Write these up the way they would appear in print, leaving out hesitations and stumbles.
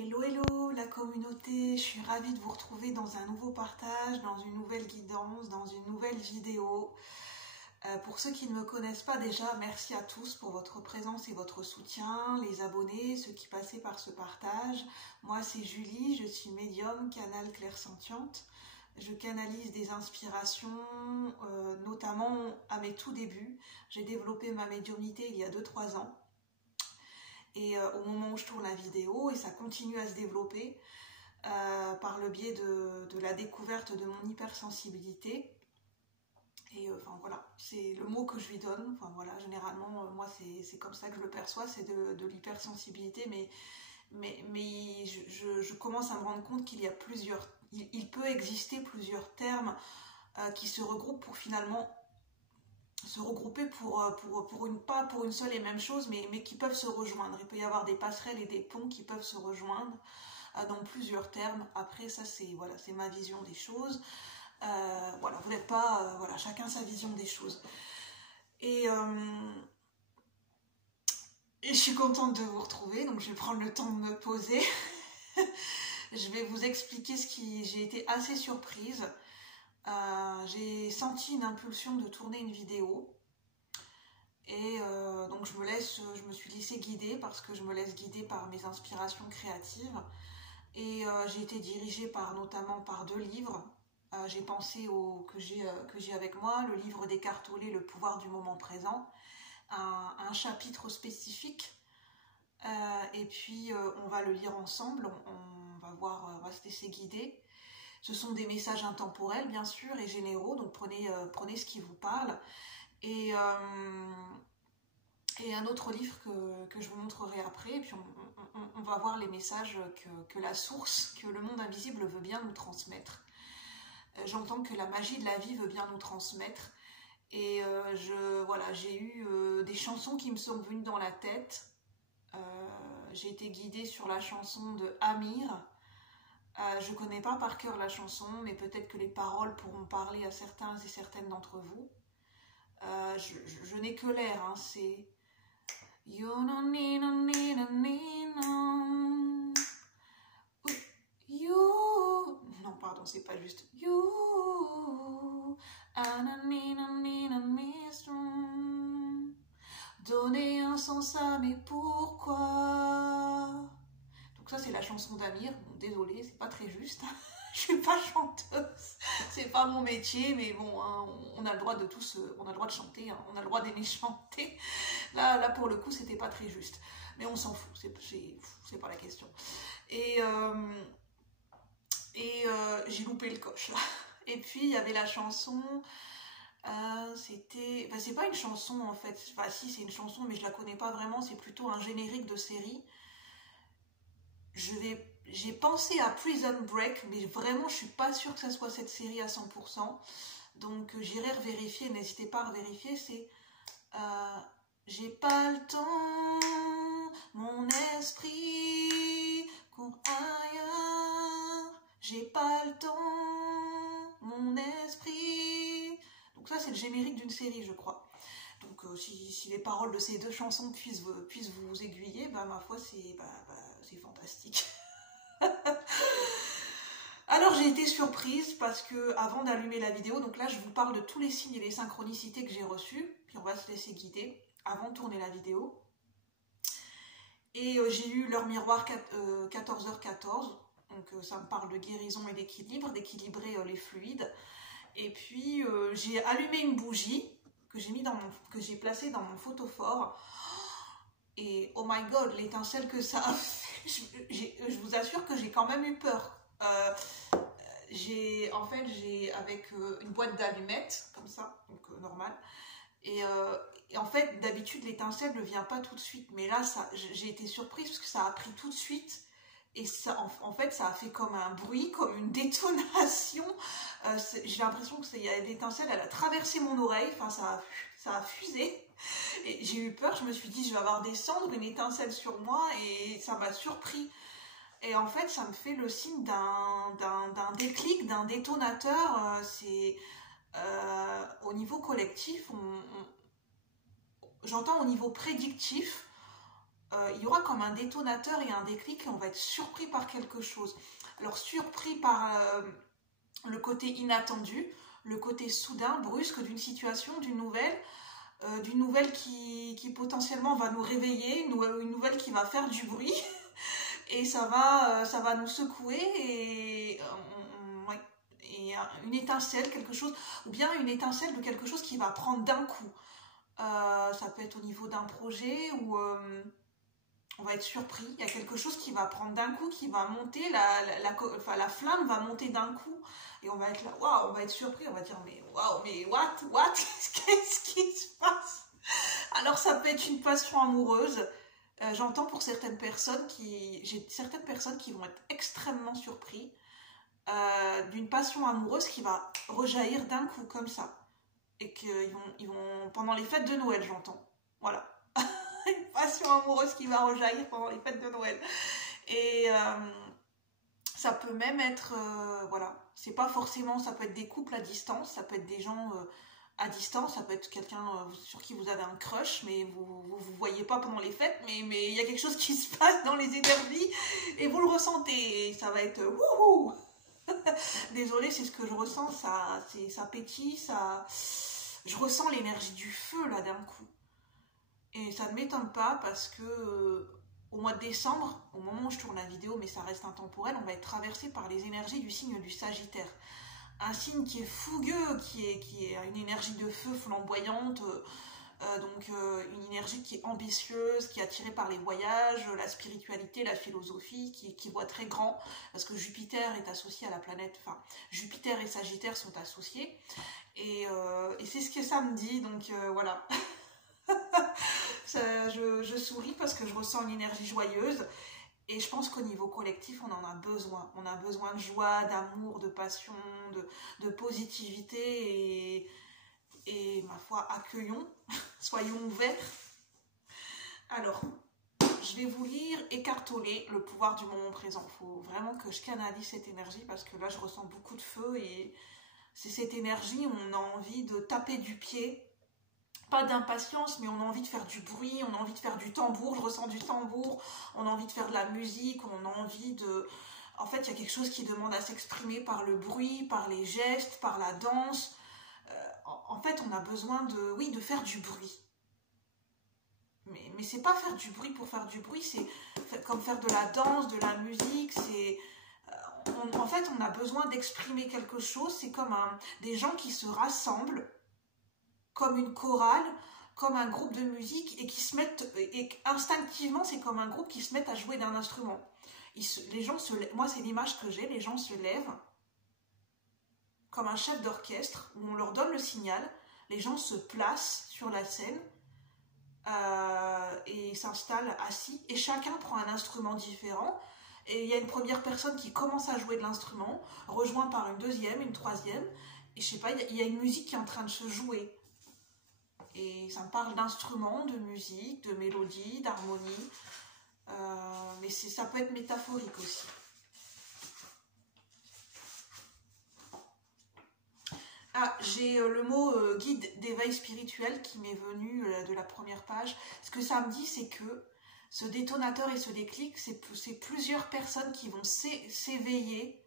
Hello hello la communauté, je suis ravie de vous retrouver dans un nouveau partage, dans une nouvelle guidance, dans une nouvelle vidéo. Pour ceux qui ne me connaissent pas déjà, merci à tous pour votre présence et votre soutien, les abonnés, ceux qui passaient par ce partage. Moi c'est Julie, je suis médium, canal clairsentiente. Je canalise des inspirations, notamment à mes tout débuts. J'ai développé ma médiumnité il y a 2-3 ans. Et au moment où je tourne la vidéo, et ça continue à se développer par le biais de la découverte de mon hypersensibilité. Et enfin voilà, c'est le mot que je lui donne. Enfin voilà, généralement, moi c'est comme ça que je le perçois, c'est de l'hypersensibilité, mais je commence à me rendre compte qu'il y a plusieurs, il peut exister plusieurs termes qui se regroupent pour finalement se regrouper pas pour une seule et même chose, mais qui peuvent se rejoindre. Il peut y avoir des passerelles et des ponts qui peuvent se rejoindre dans plusieurs termes. Après, ça, c'est voilà, c'est ma vision des choses. Voilà, vous n'êtes pas... voilà, chacun sa vision des choses. Et je suis contente de vous retrouver, donc je vais prendre le temps de me poser. Je vais vous expliquer j'ai été assez surprise. J'ai senti une impulsion de tourner une vidéo et donc je me suis laissée guider parce que je me laisse guider par mes inspirations créatives et j'ai été dirigée notamment par 2 livres. J'ai pensé que j'ai avec moi, le livre d'Eckhart Tolle, Le pouvoir du moment présent, un chapitre spécifique et puis on va le lire ensemble, on va voir, on va se laisser guider. Ce sont des messages intemporels, bien sûr, et généraux, donc prenez ce qui vous parle. Et un autre livre que je vous montrerai après, et puis on va voir les messages que la source, que le monde invisible veut bien nous transmettre. J'entends que la magie de la vie veut bien nous transmettre. Et voilà, j'ai eu des chansons qui me sont venues dans la tête. J'ai été guidée sur la chanson de Amir. Je ne connais pas par cœur la chanson, mais peut-être que les paroles pourront parler à certains et certaines d'entre vous. Je n'ai que l'air, hein, c'est... You don't need, you... Non, pardon, c'est pas juste. You... Donner un sens à mes pourquoi... Donc ça c'est la chanson d'Amir, bon, désolée, c'est pas très juste, je suis pas chanteuse, c'est pas mon métier, mais bon, hein, on a le droit de on a le droit de chanter, hein, on a le droit d'aimer chanter. Là pour le coup c'était pas très juste, mais on s'en fout, c'est pas la question. Et j'ai loupé le coche là. Et puis il y avait la chanson, c'était, c'est pas une chanson en fait, enfin si c'est une chanson mais je la connais pas vraiment, c'est plutôt un générique de série. J'ai pensé à Prison Break, mais vraiment je suis pas sûre que ça soit cette série à 100%. Donc j'irai vérifier, n'hésitez pas à vérifier, c'est j'ai pas le temps, mon esprit court ailleurs, j'ai pas le temps, mon esprit. Donc ça c'est le générique d'une série je crois. Donc si les paroles de ces 2 chansons puissent vous aiguiller, bah, ma foi c'est fantastique. Alors j'ai été surprise parce que avant d'allumer la vidéo, donc là je vous parle de tous les signes et les synchronicités que j'ai reçus, puis on va se laisser guider avant de tourner la vidéo. Et j'ai eu l'heure miroir 14h14, donc ça me parle de guérison et d'équilibre, d'équilibrer les fluides. Et puis j'ai allumé une bougie que j'ai placée dans mon photophore. Et oh my god, l'étincelle que ça a fait, je vous assure que j'ai quand même eu peur. J'ai avec une boîte d'allumettes, comme ça, donc normal. Et en fait, d'habitude, l'étincelle ne vient pas tout de suite. Mais là, j'ai été surprise parce que ça a pris tout de suite. Et ça, en fait, ça a fait comme un bruit, comme une détonation. J'ai l'impression que l'étincelle, elle a traversé mon oreille. Enfin, ça a fusé. Et j'ai eu peur, je me suis dit, je vais avoir des cendres, une étincelle sur moi. Et ça m'a surpris. Et en fait, ça me fait le signe d'un déclic, d'un détonateur. Au niveau collectif, j'entends au niveau prédictif, il y aura comme un détonateur et un déclic et on va être surpris par quelque chose. Alors surpris par le côté inattendu, le côté soudain, brusque d'une situation, d'une nouvelle qui potentiellement va nous réveiller, une nouvelle qui va faire du bruit et ça va nous secouer et ouais, et une étincelle, quelque chose, ou bien une étincelle de quelque chose qui va prendre d'un coup. Ça peut être au niveau d'un projet où on va être surpris, il y a quelque chose qui va prendre d'un coup, qui va monter, la flamme va monter d'un coup, et on va être là, waouh, on va être surpris, on va dire, mais waouh, mais what, qu'est-ce qui se passe? Alors ça peut être une passion amoureuse, j'entends pour certaines personnes j'ai certaines personnes qui vont être extrêmement surpris d'une passion amoureuse qui va rejaillir d'un coup, comme ça, et qu'ils vont, pendant les fêtes de Noël, j'entends, voilà. Une passion amoureuse qui va rejaillir pendant les fêtes de Noël. Et ça peut même être, voilà, c'est pas forcément, ça peut être des couples à distance, ça peut être des gens à distance, ça peut être quelqu'un sur qui vous avez un crush, mais vous voyez pas pendant les fêtes, mais il y a quelque chose qui se passe dans les énergies et vous le ressentez, et ça va être wouhou. Désolée, c'est ce que je ressens, ça pétille, je ressens l'énergie du feu là d'un coup. Et ça ne m'étonne pas parce que au mois de décembre, au moment où je tourne la vidéo, mais ça reste intemporel, on va être traversé par les énergies du signe du Sagittaire. Un signe qui est fougueux, qui a une énergie de feu flamboyante, donc une énergie qui est ambitieuse, qui est attirée par les voyages, la spiritualité, la philosophie, qui voit très grand, parce que Jupiter est associé à la planète, enfin Jupiter et Sagittaire sont associés, et c'est ce que ça me dit, donc voilà. Je souris parce que je ressens une énergie joyeuse et je pense qu'au niveau collectif on en a besoin. On a besoin de joie, d'amour, de passion, de positivité et ma foi accueillons, soyons ouverts. Alors je vais vous lire Écartoler, le pouvoir du moment présent. Il faut vraiment que je canalise cette énergie parce que là je ressens beaucoup de feu et c'est cette énergie où on a envie de taper du pied. Pas d'impatience, mais on a envie de faire du bruit, on a envie de faire du tambour, je ressens du tambour, on a envie de faire de la musique, on a envie de... En fait, il y a quelque chose qui demande à s'exprimer par le bruit, par les gestes, par la danse. En fait, on a besoin de faire du bruit. Mais c'est pas faire du bruit pour faire du bruit, c'est comme faire de la danse, de la musique, c'est... En fait, on a besoin d'exprimer quelque chose, c'est comme des gens qui se rassemblent, comme une chorale, comme un groupe de musique et qui se mettent, et instinctivement c'est comme un groupe qui se met à jouer d'un instrument. Les gens moi c'est l'image que j'ai, les gens se lèvent comme un chef d'orchestre où on leur donne le signal, les gens se placent sur la scène et s'installent assis et chacun prend un instrument différent et il y a une première personne qui commence à jouer de l'instrument, rejoint par une deuxième, une troisième et je sais pas, il y a une musique qui est en train de se jouer. Et ça me parle d'instruments, de musique, de mélodie, d'harmonie. Mais ça peut être métaphorique aussi. Ah, j'ai le mot guide d'éveil spirituel qui m'est venu de la première page. Ce que ça me dit, c'est que ce détonateur et ce déclic, c'est plusieurs personnes qui vont s'éveiller,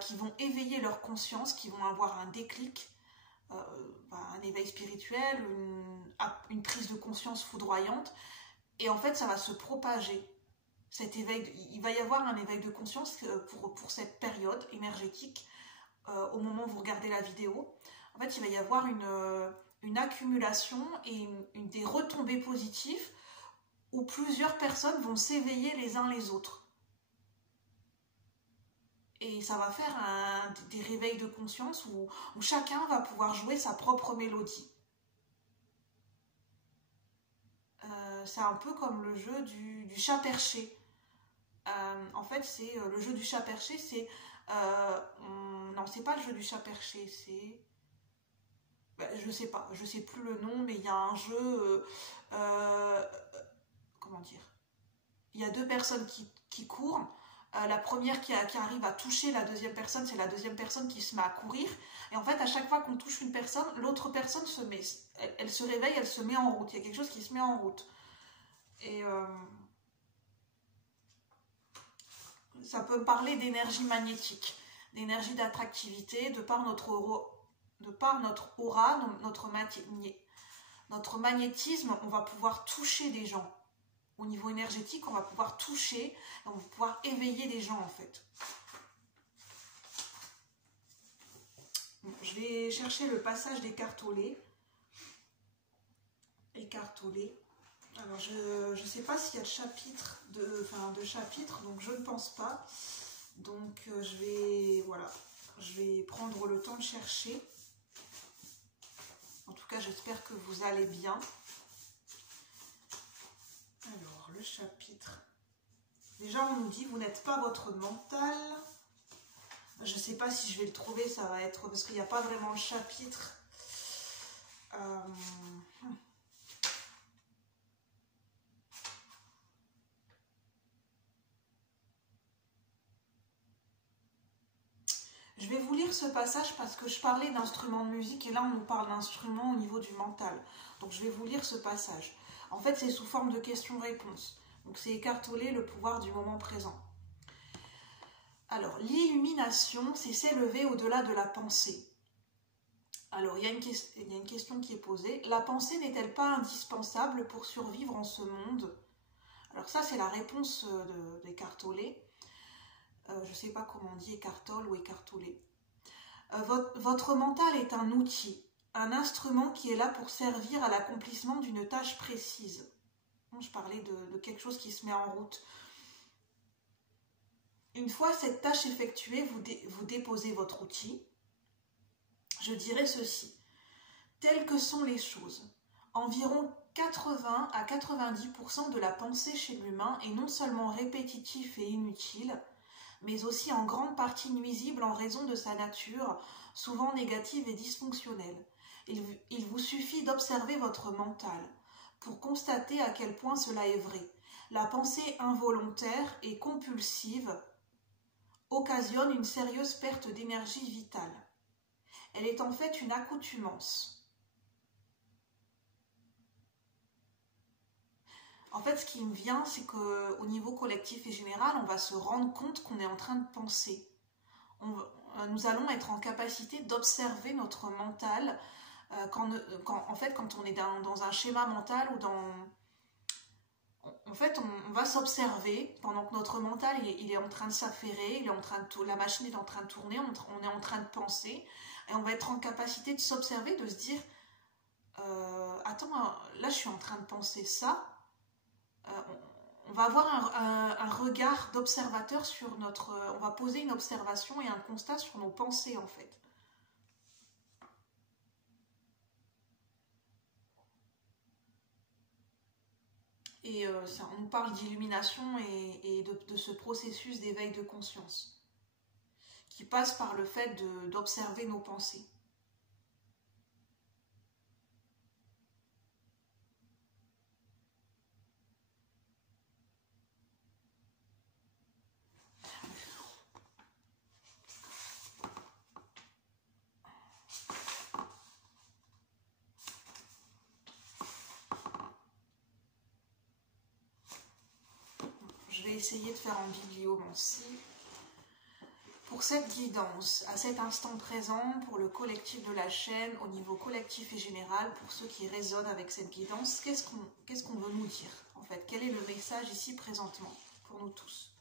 qui vont éveiller leur conscience, qui vont avoir un déclic. Un éveil spirituel, une prise de conscience foudroyante et en fait ça va se propager cet éveil, il va y avoir un éveil de conscience pour cette période énergétique au moment où vous regardez la vidéo. En fait il va y avoir une accumulation et des retombées positives où plusieurs personnes vont s'éveiller les uns les autres. Et ça va faire des réveils de conscience où chacun va pouvoir jouer sa propre mélodie. C'est un peu comme le jeu du chat perché. En fait, c'est le jeu du chat perché, c'est... non, c'est pas le jeu du chat perché, c'est... je sais pas, je sais plus le nom, mais il y a un jeu... comment dire? Il y a deux personnes qui courent. La première qui arrive à toucher la deuxième personne, c'est la deuxième personne qui se met à courir. Et en fait, à chaque fois qu'on touche une personne, l'autre personne elle se réveille, elle se met en route. Il y a quelque chose qui se met en route. Et ça peut parler d'énergie magnétique, d'énergie d'attractivité, de par notre aura, notre magnétisme, on va pouvoir toucher des gens. Au niveau énergétique, on va pouvoir toucher, on va pouvoir éveiller des gens en fait. Bon, je vais chercher le passage d'écartolé. Écartolé. Alors je ne sais pas s'il y a de chapitre, de chapitre, donc je ne pense pas. Donc je vais prendre le temps de chercher. En tout cas, j'espère que vous allez bien. Alors, le chapitre. Déjà, on nous dit, vous n'êtes pas votre mental. Je ne sais pas si je vais le trouver, ça va être... Parce qu'il n'y a pas vraiment le chapitre. Je vais vous lire ce passage parce que je parlais d'instruments de musique et là, on nous parle d'instruments au niveau du mental. Donc, je vais vous lire ce passage. En fait, c'est sous forme de questions-réponses. Donc, c'est écartolé le pouvoir du moment présent. Alors, l'illumination, c'est s'élever au-delà de la pensée. Alors, il y a une question qui est posée. La pensée n'est-elle pas indispensable pour survivre en ce monde? Alors ça, c'est la réponse d'Écartolé. Je ne sais pas comment on dit, écartole ou écartolé. Votre mental est un outil, un instrument qui est là pour servir à l'accomplissement d'une tâche précise. Je parlais de quelque chose qui se met en route. Une fois cette tâche effectuée, vous déposez votre outil. Je dirais ceci. Telles que sont les choses, environ 80 à 90% de la pensée chez l'humain est non seulement répétitif et inutile, mais aussi en grande partie nuisible en raison de sa nature, souvent négative et dysfonctionnelle. Il vous suffit d'observer votre mental pour constater à quel point cela est vrai. La pensée involontaire et compulsive occasionne une sérieuse perte d'énergie vitale. Elle est en fait une accoutumance. En fait, ce qui me vient, c'est qu'au niveau collectif et général, on va se rendre compte qu'on est en train de penser. Nous allons être en capacité d'observer notre mental quand on est dans un schéma mental ou dans... En fait, on va s'observer pendant que notre mental il est en train de s'affairer, la machine est en train de tourner, on est en train de penser, et on va être en capacité de s'observer, de se dire attends, là je suis en train de penser ça. On va avoir un regard d'observateur sur notre... On va poser une observation et un constat sur nos pensées en fait. Et on nous parle d'illumination et de ce processus d'éveil de conscience qui passe par le fait d'observer nos pensées. Je vais essayer de faire en bibliomancie. Pour cette guidance, à cet instant présent, pour le collectif de la chaîne, au niveau collectif et général, pour ceux qui résonnent avec cette guidance, qu'est-ce qu'on veut nous dire en fait? Quel est le message ici présentement pour nous tous?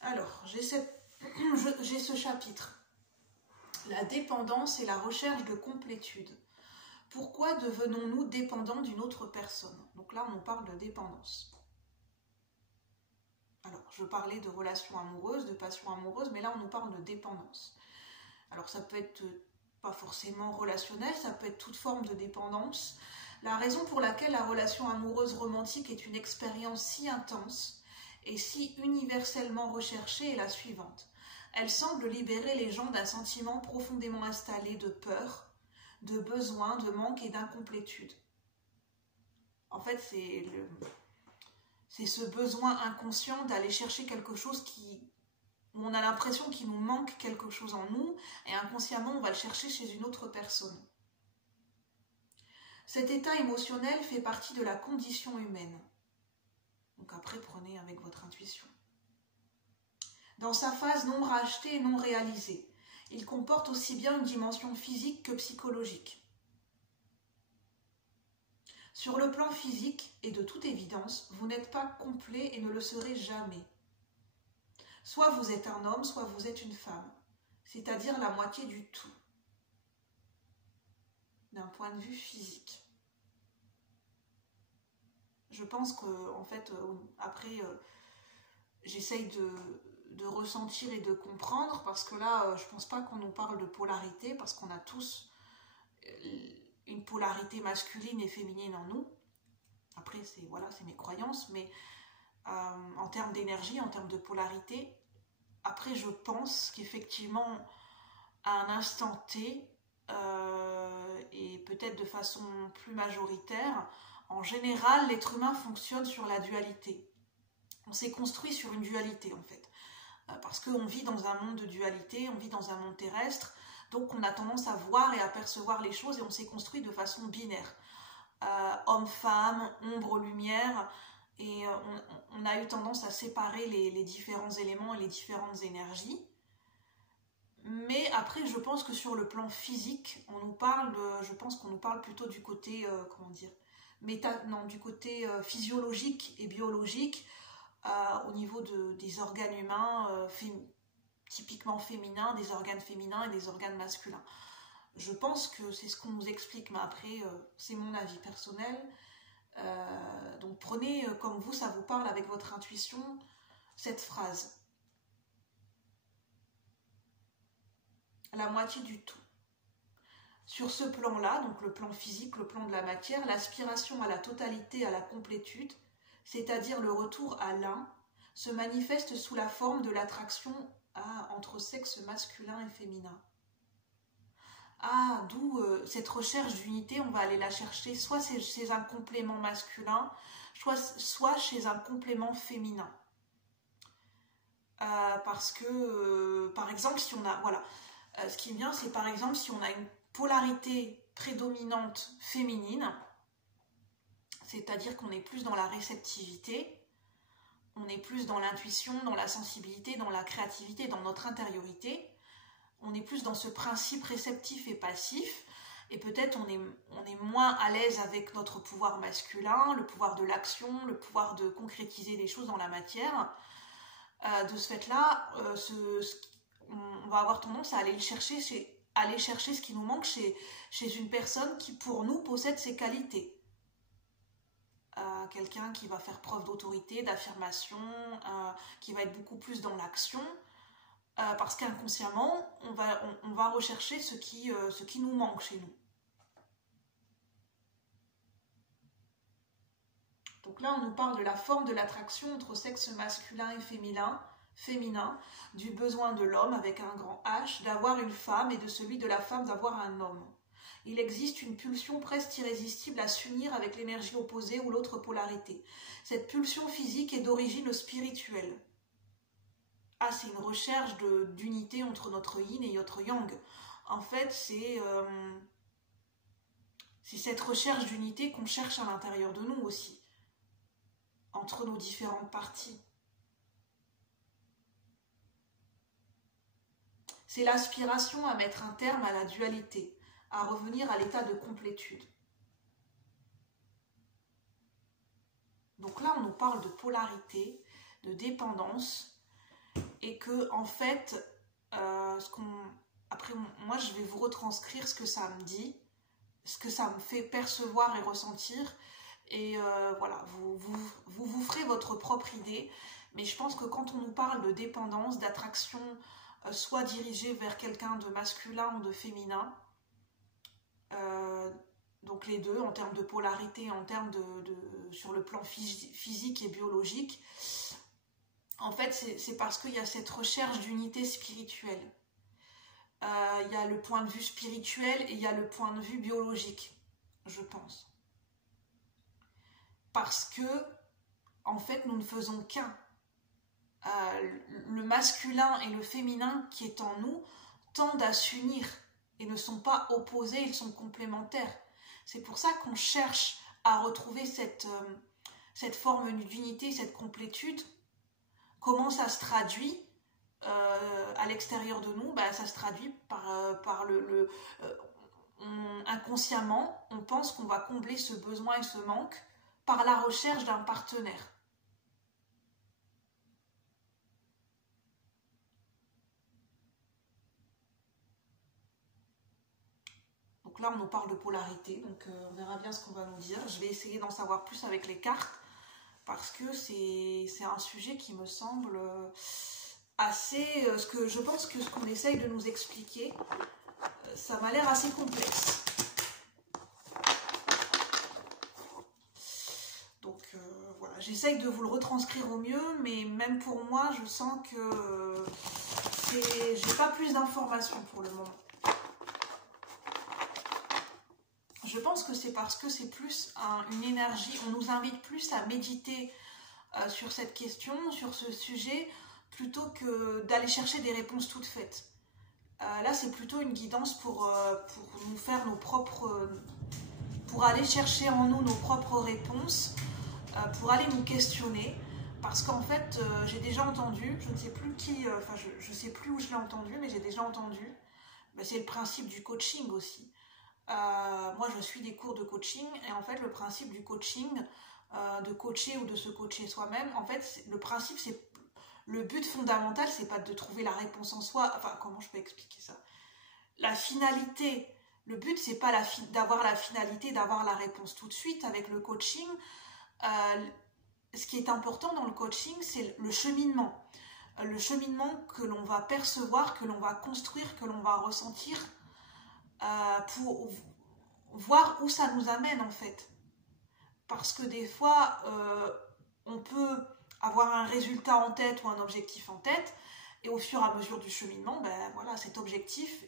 Alors, j'ai ce chapitre. La dépendance et la recherche de complétude. Pourquoi devenons-nous dépendants d'une autre personne? Donc là, on nous parle de dépendance. Alors, je parlais de relations amoureuses, de passion amoureuse, mais là, on nous parle de dépendance. Alors, ça peut être pas forcément relationnel, ça peut être toute forme de dépendance. La raison pour laquelle la relation amoureuse romantique est une expérience si intense et si universellement recherchée est la suivante. Elle semble libérer les gens d'un sentiment profondément installé de peur, de besoin, de manque et d'incomplétude. En fait, c'est ce besoin inconscient d'aller chercher quelque chose où on a l'impression qu'il nous manque quelque chose en nous, et inconsciemment, on va le chercher chez une autre personne. Cet état émotionnel fait partie de la condition humaine. Donc après, prenez avec votre intuition. Dans sa phase non rachetée et non réalisée, il comporte aussi bien une dimension physique que psychologique. Sur le plan physique, et de toute évidence, vous n'êtes pas complet et ne le serez jamais. Soit vous êtes un homme, soit vous êtes une femme, c'est-à-dire la moitié du tout, d'un point de vue physique. Je pense que, en fait, après, j'essaye de ressentir et de comprendre, parce que là, je pense pas qu'on nous parle de polarité, parce qu'on a tous une polarité masculine et féminine en nous. Après, c'est voilà, c'est mes croyances, mais en termes d'énergie, en termes de polarité, après, je pense qu'effectivement, à un instant T, et peut-être de façon plus majoritaire, en général, l'être humain fonctionne sur la dualité. On s'est construit sur une dualité, en fait. Parce qu'on vit dans un monde de dualité, on vit dans un monde terrestre, donc on a tendance à voir et à percevoir les choses et on s'est construit de façon binaire. Homme-femme, ombre-lumière, et on a eu tendance à séparer les différents éléments et les différentes énergies. Mais après, je pense que sur le plan physique, on nous parle, je pense qu'on nous parle plutôt du côté, comment dire, du côté physiologique et biologique, au niveau des organes humains typiquement féminins, des organes féminins et des organes masculins. Je pense que c'est ce qu'on nous explique, mais après, c'est mon avis personnel. Donc prenez comme vous, ça vous parle avec votre intuition, cette phrase. La moitié du tout. Sur ce plan-là, donc le plan physique, le plan de la matière, l'aspiration à la totalité, à la complétude, c'est-à-dire le retour à l'un, se manifeste sous la forme de l'attraction entre sexe masculin et féminin. D'où cette recherche d'unité, on va aller la chercher soit chez un complément masculin, soit chez un complément féminin. Parce que, par exemple, si on a, voilà, ce qui vient, c'est par exemple si on a une polarité prédominante féminine, c'est-à-dire qu'on est plus dans la réceptivité, on est plus dans l'intuition, dans la sensibilité, dans la créativité, dans notre intériorité, on est plus dans ce principe réceptif et passif, et peut-être on est moins à l'aise avec notre pouvoir masculin, le pouvoir de l'action, le pouvoir de concrétiser les choses dans la matière. De ce fait-là, on va avoir tendance à aller chercher ce qui nous manque chez une personne qui, pour nous, possède ces qualités. Quelqu'un qui va faire preuve d'autorité, d'affirmation, qui va être beaucoup plus dans l'action, parce qu'inconsciemment, on va rechercher ce qui nous manque chez nous. Donc là, on nous parle de la forme de l'attraction entre sexe masculin et féminin, du besoin de l'homme avec un grand H d'avoir une femme et de celui de la femme d'avoir un homme. Il existe une pulsion presque irrésistible à s'unir avec l'énergie opposée ou l'autre polarité. Cette pulsion physique est d'origine spirituelle. C'est une recherche d'unité entre notre yin et notre yang. En fait, c'est cette recherche d'unité qu'on cherche à l'intérieur de nous aussi, entre nos différentes parties. C'est l'aspiration à mettre un terme à la dualité, à revenir à l'état de complétude. Donc là, on nous parle de polarité, de dépendance, et que, en fait, après, moi, je vais vous retranscrire ce que ça me dit, ce que ça me fait percevoir et ressentir, et voilà, vous ferez votre propre idée, mais je pense que quand on nous parle de dépendance, d'attraction, soit dirigée vers quelqu'un de masculin ou de féminin, donc les deux, en termes de polarité, en termes sur le plan physique et biologique, en fait, c'est parce qu'il y a cette recherche d'unité spirituelle. Il y a le point de vue spirituel et il y a le point de vue biologique, je pense. Parce que, en fait, nous ne faisons qu'un. Le masculin et le féminin qui est en nous tendent à s'unir et ne sont pas opposés, ils sont complémentaires. C'est pour ça qu'on cherche à retrouver cette forme d'unité, cette complétude. Comment ça se traduit à l'extérieur de nous? Ça se traduit par inconsciemment, on pense qu'on va combler ce besoin et ce manque par la recherche d'un partenaire. Donc là, on nous parle de polarité, donc on verra bien ce qu'on va nous dire. Je vais essayer d'en savoir plus avec les cartes, parce que c'est un sujet qui me semble assez... je pense que ce qu'on essaye de nous expliquer, ça m'a l'air assez complexe. Donc voilà, j'essaye de vous le retranscrire au mieux, mais même pour moi, je sens que j'ai pas plus d'informations pour le moment. Je pense que c'est parce que c'est plus une énergie, on nous invite plus à méditer sur cette question, sur ce sujet, plutôt que d'aller chercher des réponses toutes faites. Là, c'est plutôt une guidance pour nous faire nos propres... pour aller chercher en nous nos propres réponses, pour aller nous questionner. Parce qu'en fait, j'ai déjà entendu, je ne sais plus qui, je ne sais plus où je l'ai entendu, mais j'ai déjà entendu, c'est le principe du coaching aussi. Moi, je suis des cours de coaching, et en fait, le principe du coaching, de coacher ou de se coacher soi-même, en fait, le principe, c'est... Le but fondamental, c'est pas de trouver la réponse en soi. Enfin, comment je peux expliquer ça? La finalité, le but, c'est pas d'avoir la finalité, d'avoir la réponse tout de suite avec le coaching. Ce qui est important dans le coaching, c'est le cheminement. Le cheminement que l'on va percevoir, que l'on va construire, que l'on va ressentir, pour voir où ça nous amène en fait. Parce que des fois, on peut avoir un résultat en tête ou un objectif en tête, et au fur et à mesure du cheminement, voilà, cet objectif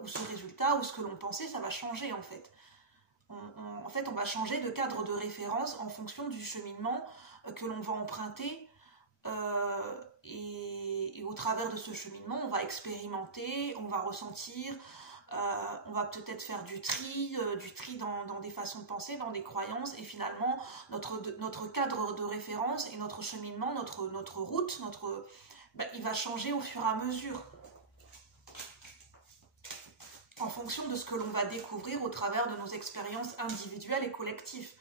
ou ce résultat ou ce que l'on pensait, ça va changer en fait. En fait, on va changer de cadre de référence en fonction du cheminement que l'on va emprunter, et au travers de ce cheminement, on va expérimenter, on va ressentir, on va peut-être faire du tri dans des façons de penser, dans des croyances, et finalement notre cadre de référence et notre cheminement, notre route, il va changer au fur et à mesure en fonction de ce que l'on va découvrir au travers de nos expériences individuelles et collectives,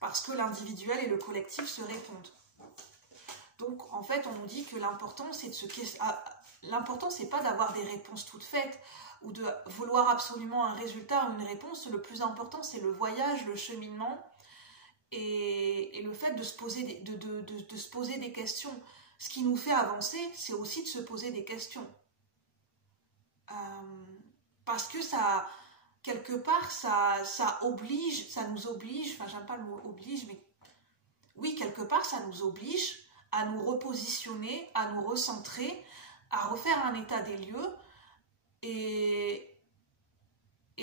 parce que l'individuel et le collectif se répondent. Donc en fait, on nous dit que l'important, c'est pas d'avoir des réponses toutes faites, ou de vouloir absolument un résultat ou une réponse. Le plus important, c'est le voyage, le cheminement, et le fait de se poser des questions. Ce qui nous fait avancer, c'est aussi de se poser des questions. Parce que ça, quelque part, ça nous oblige, enfin j'aime pas le mot oblige, mais oui, quelque part, ça nous oblige à nous repositionner, à nous recentrer, à refaire un état des lieux, et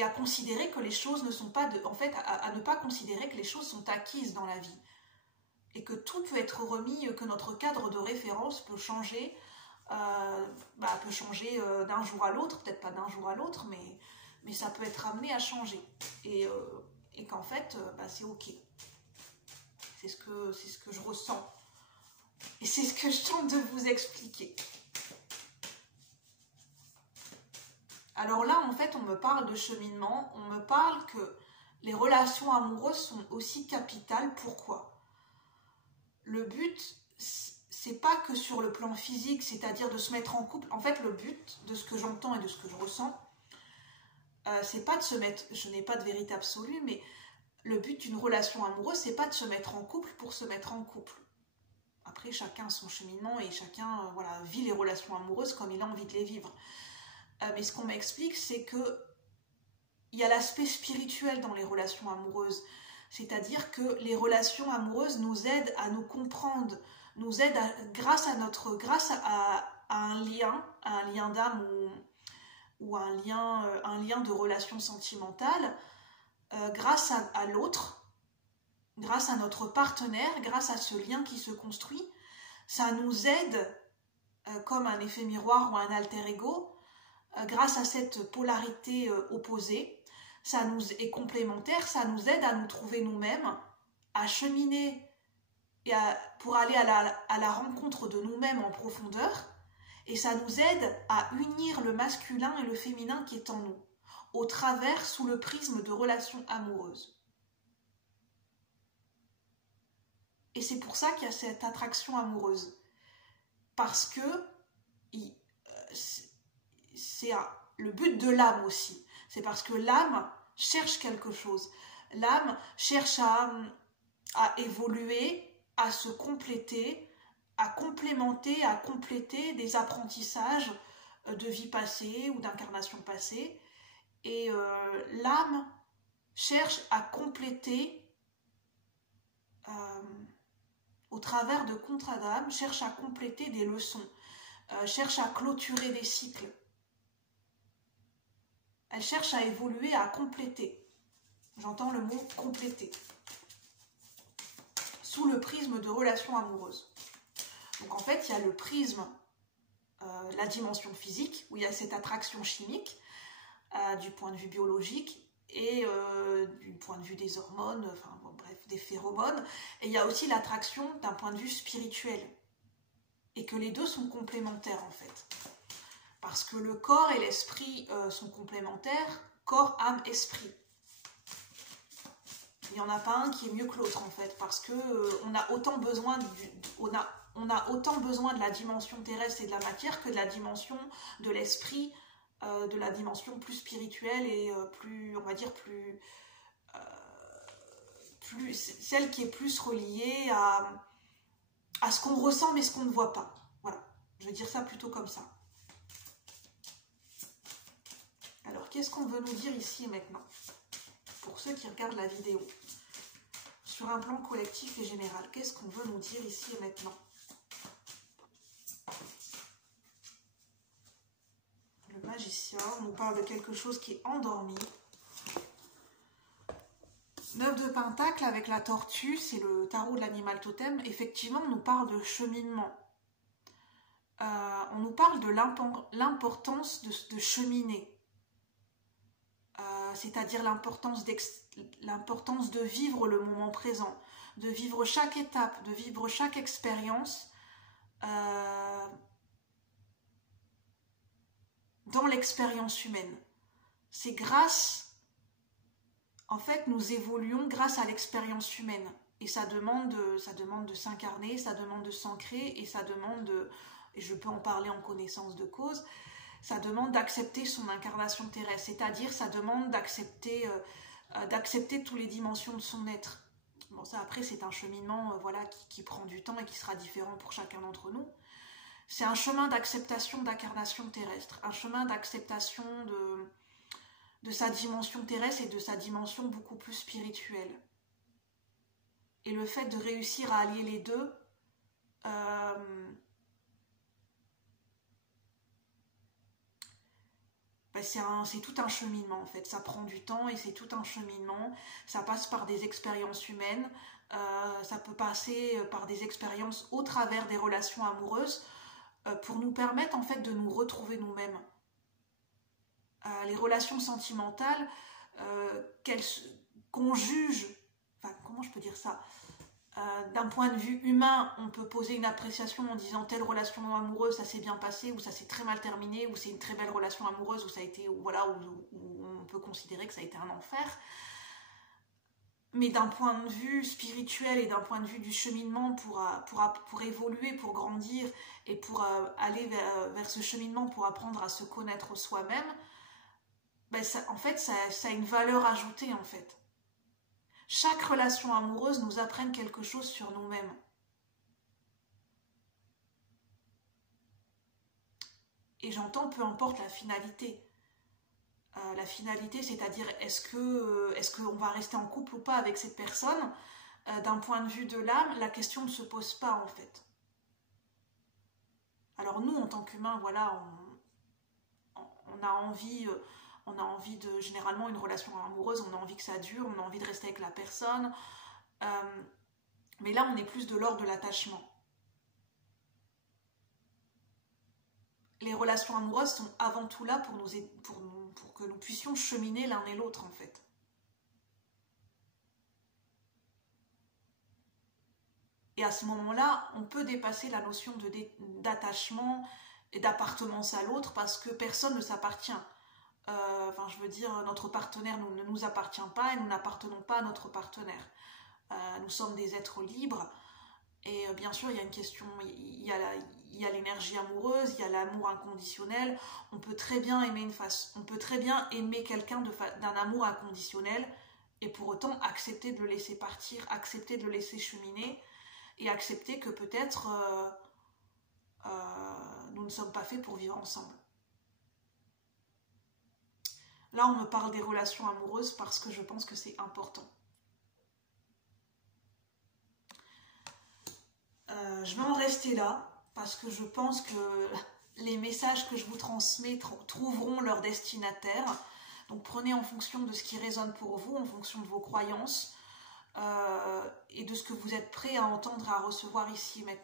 à considérer que les choses ne sont pas... à ne pas considérer que les choses sont acquises dans la vie. Et que tout peut être remis, que notre cadre de référence peut changer, d'un jour à l'autre, peut-être pas d'un jour à l'autre, mais ça peut être amené à changer. Et qu'en fait, c'est ok. C'est ce que je ressens. Et c'est ce que je tente de vous expliquer. Alors là, en fait, on me parle de cheminement, on me parle que les relations amoureuses sont aussi capitales. Pourquoi? Le but, c'est pas que sur le plan physique, c'est-à-dire de se mettre en couple. En fait, le but de ce que j'entends et de ce que je ressens, c'est pas de se mettre... Je n'ai pas de vérité absolue, mais le but d'une relation amoureuse, c'est pas de se mettre en couple pour se mettre en couple. Après, chacun a son cheminement et chacun vit les relations amoureuses comme il a envie de les vivre. Mais ce qu'on m'explique, c'est que il y a l'aspect spirituel dans les relations amoureuses. C'est-à-dire que les relations amoureuses nous aident à nous comprendre, nous aident grâce à un lien d'âme ou un lien de relation sentimentale, grâce à l'autre, grâce à notre partenaire, grâce à ce lien qui se construit, ça nous aide, comme un effet miroir ou un alter ego, grâce à cette polarité opposée, ça nous est complémentaire, ça nous aide à nous trouver nous-mêmes, à cheminer et pour aller à la rencontre de nous-mêmes en profondeur, et ça nous aide à unir le masculin et le féminin qui est en nous, au travers, sous le prisme de relations amoureuses. Et c'est pour ça qu'il y a cette attraction amoureuse. Parce que c'est le but de l'âme aussi. C'est parce que l'âme cherche quelque chose. L'âme cherche à évoluer, à se compléter, à complémenter, à compléter des apprentissages de vie passée ou d'incarnation passée. Et l'âme cherche à compléter au travers de contrats d'âme, cherche à compléter des leçons, cherche à clôturer des cycles. Elle cherche à évoluer, à compléter. J'entends le mot compléter. Sous le prisme de relations amoureuses. Donc en fait, il y a le prisme, la dimension physique, où il y a cette attraction chimique, du point de vue biologique, et du point de vue des hormones, enfin bon, bref, des phéromones. Et il y a aussi l'attraction d'un point de vue spirituel. Et que les deux sont complémentaires en fait. Parce que le corps et l'esprit sont complémentaires, corps, âme, esprit. Il n'y en a pas un qui est mieux que l'autre en fait, parce que on a autant besoin on a autant besoin de la dimension terrestre et de la matière que de la dimension de l'esprit, de la dimension plus spirituelle et plus, on va dire, plus celle qui est plus reliée à ce qu'on ressent mais ce qu'on ne voit pas. Voilà, je vais dire ça plutôt comme ça. Alors, qu'est-ce qu'on veut nous dire ici et maintenant? Pour ceux qui regardent la vidéo, sur un plan collectif et général, qu'est-ce qu'on veut nous dire ici et maintenant? Le magicien nous parle de quelque chose qui est endormi. 9 de Pentacle avec la tortue, c'est le tarot de l'animal totem. Effectivement, on nous parle de cheminement. On nous parle de l'importance de cheminer. C'est-à-dire l'importance de vivre le moment présent, de vivre chaque étape, de vivre chaque expérience dans l'expérience humaine. C'est grâce, en fait, nous évoluons grâce à l'expérience humaine. Et ça demande de s'incarner, ça demande de s'ancrer, et ça demande et je peux en parler en connaissance de cause, ça demande d'accepter son incarnation terrestre, c'est-à-dire ça demande d'accepter toutes les dimensions de son être. Bon, ça après c'est un cheminement voilà, qui prend du temps et qui sera différent pour chacun d'entre nous. C'est un chemin d'acceptation d'incarnation terrestre, un chemin d'acceptation de sa dimension terrestre et de sa dimension beaucoup plus spirituelle. Et le fait de réussir à allier les deux, c'est tout un cheminement en fait, ça prend du temps et c'est tout un cheminement, ça passe par des expériences humaines, ça peut passer par des expériences au travers des relations amoureuses pour nous permettre en fait de nous retrouver nous-mêmes. Les relations sentimentales qu'on juge, enfin comment je peux dire ça, d'un point de vue humain, on peut poser une appréciation en disant telle relation amoureuse ça s'est bien passé ou ça s'est très mal terminé ou c'est une très belle relation amoureuse où ça a été où on peut considérer que ça a été un enfer. Mais d'un point de vue spirituel et d'un point de vue du cheminement pour évoluer, pour grandir et pour aller vers ce cheminement pour apprendre à se connaître soi-même, en fait ça a une valeur ajoutée en fait. Chaque relation amoureuse nous apprend quelque chose sur nous-mêmes. Et j'entends peu importe la finalité. La finalité, c'est-à-dire est-ce qu'on va rester en couple ou pas avec cette personne, d'un point de vue de l'âme, la question ne se pose pas en fait. Alors nous, en tant qu'humains, voilà, on a envie... On a envie de, généralement, une relation amoureuse, on a envie que ça dure, on a envie de rester avec la personne. Mais là, on est plus de l'ordre de l'attachement. Les relations amoureuses sont avant tout là pour nous puissions cheminer l'un et l'autre en fait. Et à ce moment-là, on peut dépasser la notion d'attachement et d'appartenance à l'autre parce que personne ne s'appartient. Enfin, je veux dire, notre partenaire ne nous appartient pas et nous n'appartenons pas à notre partenaire. Nous sommes des êtres libres et bien sûr, il y a une question, il y a l'énergie amoureuse, il y a l'amour inconditionnel. On peut très bien aimer quelqu'un d'un amour inconditionnel et pour autant accepter de le laisser partir, accepter de le laisser cheminer et accepter que peut-être nous ne sommes pas faits pour vivre ensemble. Là, on me parle des relations amoureuses parce que je pense que c'est important. Je vais en rester là parce que je pense que les messages que je vous transmets trouveront leur destinataire. Donc prenez en fonction de ce qui résonne pour vous, en fonction de vos croyances et de ce que vous êtes prêt à entendre, à recevoir ici et maintenant.